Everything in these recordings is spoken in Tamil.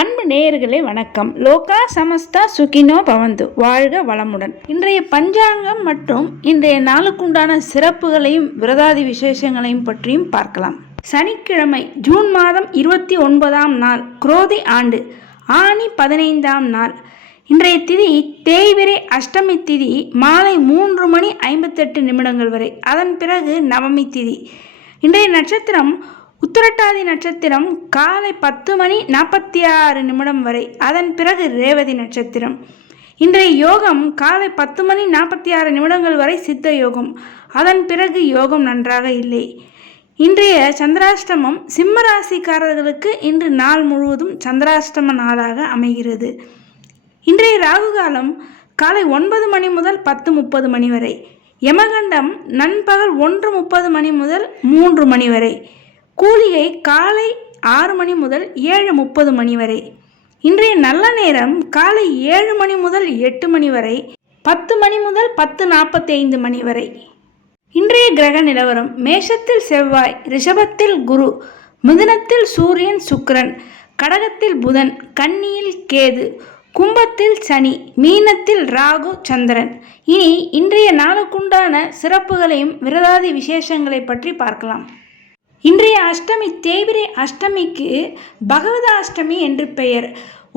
அன்பு நேயர்களே வணக்கம். லோகா சமஸ்தா சுகினோ பவந்து, வாழ்க வளமுடன். இன்றைய பஞ்சாங்கம் மற்றும் இன்றைய நாளுக்குண்டான சிறப்புகளையும் விரதாதி விசேஷங்களையும் பற்றியும் பார்க்கலாம். சனிக்கிழமை ஜூன் மாதம் 29ஆம் நாள், குரோதி ஆண்டு ஆனி 15ஆம் நாள். இன்றைய திதி தேய்பிறை அஷ்டமி திதி மாலை 3:58 வரை. அதன் பிறகு நவமி திதி. இன்றைய நட்சத்திரம் உத்திரட்டாதி நட்சத்திரம் காலை 10:46 வரை. அதன் பிறகு ரேவதி நட்சத்திரம். இன்றைய யோகம் காலை 10:46 வரை சித்த யோகம். அதன் பிறகு யோகம் நன்றாக இல்லை. இன்றைய சந்திராஷ்டமம் சிம்ம ராசிக்காரர்களுக்கு இன்று நாள் முழுவதும் சந்திராஷ்டம நாளாக அமைகிறது. இன்றைய ராகுகாலம் காலை 9 முதல் 10:30 வரை. யமகண்டம் நண்பகல் 1:30 முதல் 3 வரை. கூலிகை காலை 6 முதல் 7:30 வரை. இன்றைய நல்ல நேரம் காலை 7 முதல் 8 வரை, 10 முதல் 10:45 வரை. இன்றைய கிரக நிலவரம்: மேஷத்தில் செவ்வாய், ரிஷபத்தில் குரு, மிதுனத்தில் சூரியன் சுக்கிரன், கடகத்தில் புதன், கன்னியில் கேது, கும்பத்தில் சனி, மீனத்தில் ராகு சந்திரன். இனி இன்றைய நாளுக்குண்டான சிறப்புகளையும் விரதாதி விசேஷங்களை பற்றி பார்க்கலாம். இன்றைய அஷ்டமி தேய்பிறை அஷ்டமிக்கு பகவத அஷ்டமி என்று பெயர்.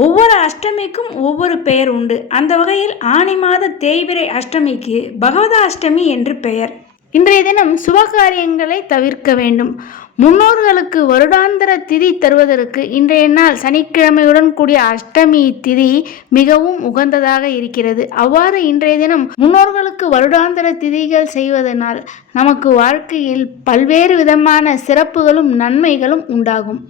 ஒவ்வொரு அஷ்டமிக்கும் ஒவ்வொரு பெயர் உண்டு. அந்த வகையில் ஆனி மாத தேய்பிறை அஷ்டமிக்கு பகவத அஷ்டமி என்று பெயர். இன்றைய தினம் சுபகாரியங்களை தவிர்க்க வேண்டும். முன்னோர்களுக்கு வருடாந்திர திதி தருவதற்கு இன்றைய நாள் சனிக்கிழமையுடன் கூடிய அஷ்டமி திதி மிகவும் உகந்ததாக இருக்கிறது. அவ்வாறு இன்றைய தினம் முன்னோர்களுக்கு வருடாந்திர திதிகள் செய்வதனால் நமக்கு வாழ்க்கையில் பல்வேறு விதமான சிறப்புகளும் நன்மைகளும் உண்டாகும்.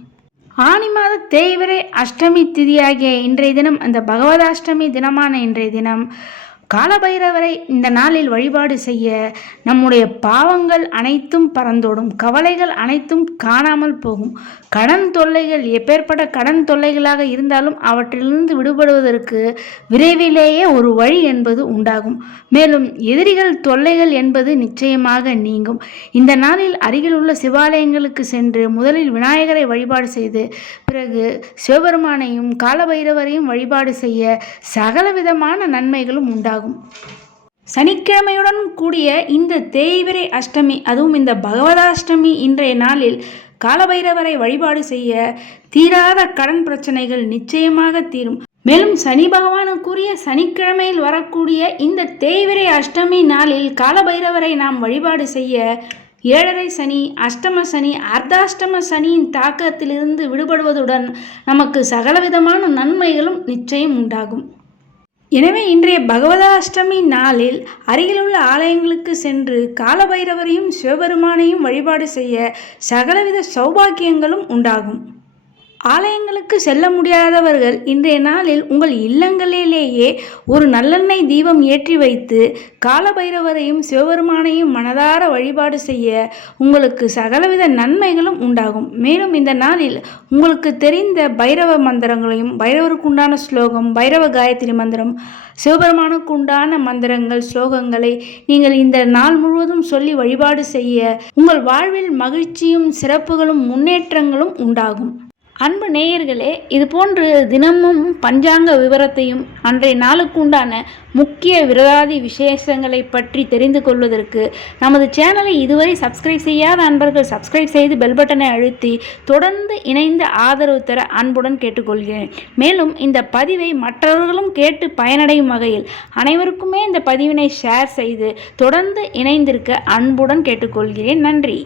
ஆனி மாத தேய்பிறை அஷ்டமி திதியாகிய இன்றைய தினம், அந்த பகவதாஷ்டமி தினமான இன்றைய தினம் காலபைரவரை இந்த நாளில் வழிபாடு செய்ய நம்முடைய பாவங்கள் அனைத்தும் பறந்தோடும், கவலைகள் அனைத்தும் காணாமல் போகும். கடன் தொல்லைகள் எப்பேற்பட்ட கடன் தொல்லைகளாக இருந்தாலும் அவற்றிலிருந்து விடுபடுவதற்கு விரைவிலேயே ஒரு வழி என்பது உண்டாகும். மேலும் எதிரிகள் தொல்லைகள் என்பது நிச்சயமாக நீங்கும். இந்த நாளில் அருகில் உள்ள சிவாலயங்களுக்கு சென்று முதலில் விநாயகரை வழிபாடு செய்து பிறகு சிவபெருமானையும் காலபைரவரையும் வழிபாடு செய்ய சகல விதமான நன்மைகளும் உண்டாகும். சனிக்கிழமையுடன் கூடிய இந்த தேய்பிறை அஷ்டமி, அதுவும் இந்த பகவதாஷ்டமி இன்றைய நாளில் காலபைரவரை வழிபாடு செய்ய தீராத கடன் பிரச்சனைகள் நிச்சயமாக தீரும். மேலும் சனி பகவானுக்குரிய சனிக்கிழமையில் வரக்கூடிய இந்த தேய்பிறை அஷ்டமி நாளில் காலபைரவரை நாம் வழிபாடு செய்ய 7.5 சனி, அஷ்டம சனி, அர்த்தாஷ்டம சனியின் தாக்கத்திலிருந்து விடுபடுவதுடன் நமக்கு சகலவிதமான நன்மைகளும் நிச்சயம் உண்டாகும். எனவே இன்றைய பகவதாஷ்டமி நாளில் அருகிலுள்ள ஆலயங்களுக்கு சென்று காலபைரவரையும் சிவபெருமானையும் வழிபாடு செய்ய சகலவித சௌபாக்கியங்களும் உண்டாகும். ஆலயங்களுக்கு செல்ல முடியாதவர்கள் இன்றைய நாளில் உங்கள் இல்லங்களிலேயே ஒரு நல்லெண்ணெய் தீபம் ஏற்றி வைத்து காலபைரவரையும் சிவபெருமானையும் மனதார வழிபாடு செய்ய உங்களுக்கு சகலவித நன்மைகளும் உண்டாகும். மேலும் இந்த நாளில் உங்களுக்கு தெரிந்த பைரவ மந்திரங்களையும், பைரவருக்கு உண்டான ஸ்லோகம், பைரவ காயத்ரி மந்திரம், சிவபெருமானுக்கு உண்டான மந்திரங்கள், ஸ்லோகங்களை நீங்கள் இந்த நாள் முழுவதும் சொல்லி வழிபாடு செய்ய உங்கள் வாழ்வில் மகிழ்ச்சியும் சிறப்புகளும் முன்னேற்றங்களும் உண்டாகும். அன்பு நேயர்களே, இது போன்று தினமும் பஞ்சாங்க விவரத்தையும் அன்றைய நாளுக்கு உண்டான முக்கிய விரதாதி விசேஷங்களை பற்றி தெரிந்து கொள்வதற்கு நமது சேனலை இதுவரை சப்ஸ்கிரைப் செய்யாத அன்பர்கள் சப்ஸ்கிரைப் செய்து பெல் பட்டனை அழுத்தி தொடர்ந்து இணைந்து ஆதரவு தர அன்புடன் கேட்டுக்கொள்கிறேன். மேலும் இந்த பதிவை மற்றவர்களும் கேட்டு பயனடையும் வகையில் அனைவருக்குமே இந்த பதிவினை ஷேர் செய்து தொடர்ந்து இணைந்திருக்க அன்புடன் கேட்டுக்கொள்கிறேன். நன்றி.